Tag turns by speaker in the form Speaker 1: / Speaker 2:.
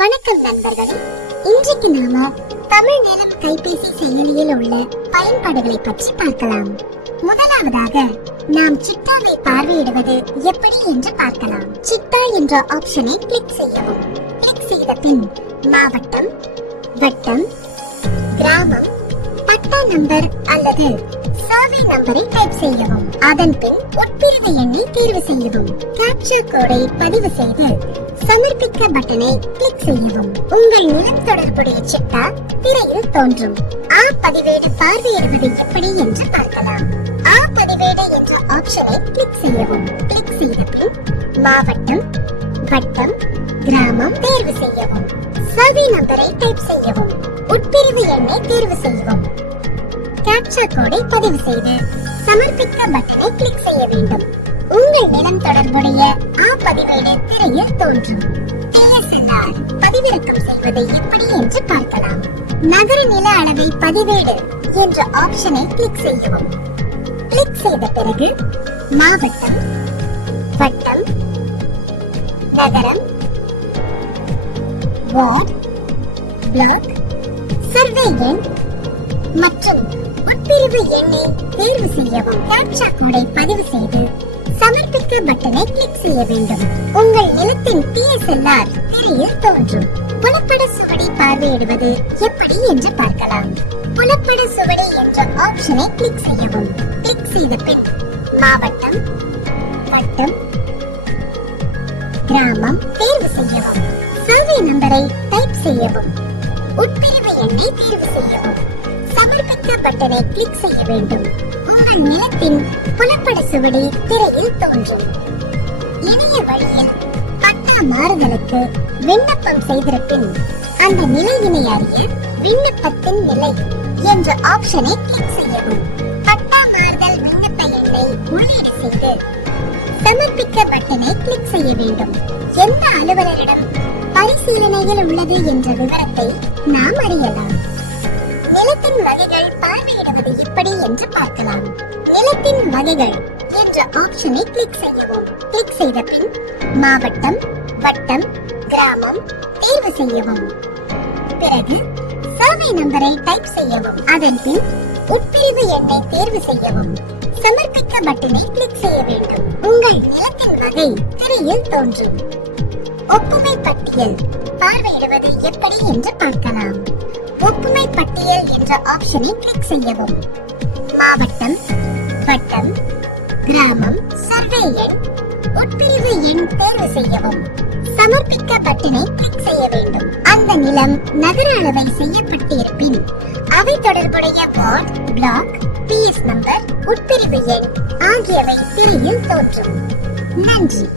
Speaker 1: வணக்கம் நண்பர்களே. இன்றைக்கு நாம தமிழ் நிறம் கைபேசி செயலியில் உள்ள பயன்பாடுகளை பற்றி பார்க்கலாம். முதலாவதாக நாம் சிட்டாவை பார்வையிடுவது எப்படி என்று பார்க்கலாம். சிட்டா என்ற ஆப்ஷனை கிளிக் செய்யவும். கிளிக் செய்த பின் மாவட்டம் வட்டம் கிராமம் பட்டா நம்பர் அல்லது சர்வே நம்பரை டைப் செய்யவும். அதன் பின் உட்பிரிவு எண்ணை தேர்வு செய்யவும். கேப்சா கோடை பதிவு செய்து சமர்ப்பிக்க பட்டனை கிளிக் செய்யவும். உங்கள் நிலம் தொடர்புடைய சிட்டா திரையில் தோன்றும். ஆ பதிவேடு பார்வையிடுவது எப்படி என்று பார்க்கலாம். ஆ பதிவேடு என்ற ஆப்ஷனை கிளிக் செய்யவும். கிளிக் செய்த பின் மாவட்டம் வட்டம் கிராமம் தேர்வு செய்யவும். சர்வே நம்பரை டைப் செய்யவும். உட்பிரிவு எண்ணை தேர்வு செய்யவும். கேப்சா கோடை பதிவு செய்து சமர்ப்பிக்க பட்டனை கிளிக் செய்ய வேண்டும். உங்கள் நிலம் தொடர்புடைய ஆ பதிவேடு திரையில் தோன்றும். DSLR பதிவிறக்கம் செய்வது எப்படி என்று பார்க்கலாம். நகர நில அளவை பதிவேடு என்ற ஆப்ஷனை கிளிக் செய்யவும். கிளிக் செய்த பிறகு மாவட்டம் வட்டம் நகரம் வார்டு பிளாக் சர்வே எண் மற்றும் உட்பிரிவு எண்ணை தேர்வு செய்யவும் கேப்சா கோடை பதிவு செய்து சமர்ப்பிக்க பட்டனை கிளிக் செய்ய வேண்டும். உங்கள் நிலத்தின் டிஎஸ்எல்ஆர் திரையில் தோன்றும். புலப்பட சுவடி பார்வையிடுவது எப்படி என்று பார்க்கலாம். புலப்பட சுவடி என்ற ஆப்ஷனை கிளிக் செய்யவும். கிளிக் செய்த பின் மாவட்டம் வட்டம் கிராமம் தேர்வு செய்யவும். சர்வே நம்பரை டைப் செய்யவும். உட்பிரிவு எண்ணை தேர்வு பட்டனை கிளிக் செய்ய வேண்டும். உங்கள் நிலத்தின் புலப்பட சுவடி திரையில் தோன்றும். இணைய வழியில் பட்டா மாறுதலுக்கு விண்ணப்பம் செய்திருப்பின் அந்த நிலையினை அறிய விண்ணப்பத்தின் நிலை என்ற ஆப்ஷனை கிளிக் செய்யவும். பட்டா மாறுதல் விண்ணப்ப எண்ணை உள்ளீடு செய்து சமர்ப்பிக்க பட்டனை கிளிக் செய்ய வேண்டும். எந்த அலுவலரிடம் பரிசீலனையில் உள்ளது என்ற விவரத்தை நாம் அறியலாம். வகைகள் பார்வையிடுவது எப்படி என்று பார்க்கலாம். நிலத்தின் வகைகள் என்ற ஆப்ஷனை கிளிக் செய்யவும். கிளிக் செய்த பின் மாவட்டம் வட்டம் கிராமம் தேர்வு செய்யவும். பிறகு சர்வே நம்பரை டைப் செய்யவும். அதன் பின் உட்பிரிவு எண்ணை தேர்வு செய்யவும். சமர்ப்பிக்க பட்டனை கிளிக் செய்ய வேண்டும். உங்கள் நிலத்தின் வகை திரையில் தோன்றும். ஒப்புமை பட்டியல் பார்வையிடுவது எப்படி என்று பார்க்கலாம். ஒப்புமை பட்டியல் என்ற ஆப்ஷனை கிளிக் செய்யவும். மாவட்டம் வட்டம் கிராமம் சர்வே எண் உட்பிரிவு எண் தேர்வு செய்யவும். சமர்ப்பிக்க பட்டனை கிளிக் செய்ய வேண்டும். அந்த நிலம் நகர அளவை செய்யப்பட்டிருப்பின் அவை தொடர்புடைய வார்டு பிளாக் பிஎஸ் நம்பர் உட்பிரிவு எண் ஆகியவை திரையில் தோற்றும் நன்றி.